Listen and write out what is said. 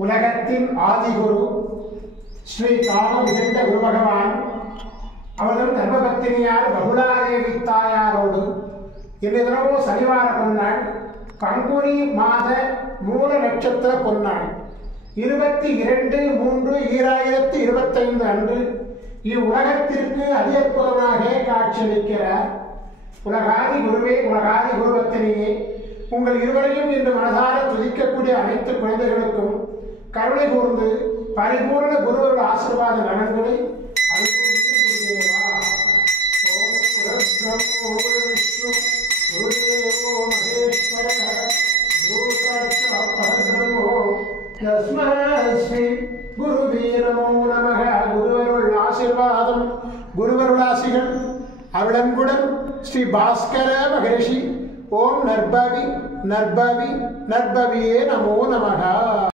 உலகத்தின் ஆதிகுரு ஸ்ரீ காலமிகுந்த குரு பகவான் அவர்கள் தர்மபத்தினியார் பகுலாதேவி தாயாரோடு இன்று தினமோ சனிவார பொன்னாள் பங்குனி மாத மூல நட்சத்திர பொன்னாள் 22/3/2025 அன்று இவ்வுலகத்திற்கு அதிகற்புறமாக காட்சியளிக்கிறார். உலகாதி குருவே, உலகாதி குருபத்தினியே, உங்கள் இருவரையும் இன்று மனதார துதிக்கக்கூடிய அனைத்து குழந்தைகளுக்கும் கருணை கூர்ந்து பரிபூர்ண குருவருடைய ஆசீர்வாத நலன்களை குருவருள் ஆசீர்வாதம் குருவருளாசிகள் அருளன்புடன் ஸ்ரீ பாஸ்கர மகரிஷி ஓம் நர்பவி நர்பவி நர்பவியே நமோ நமக.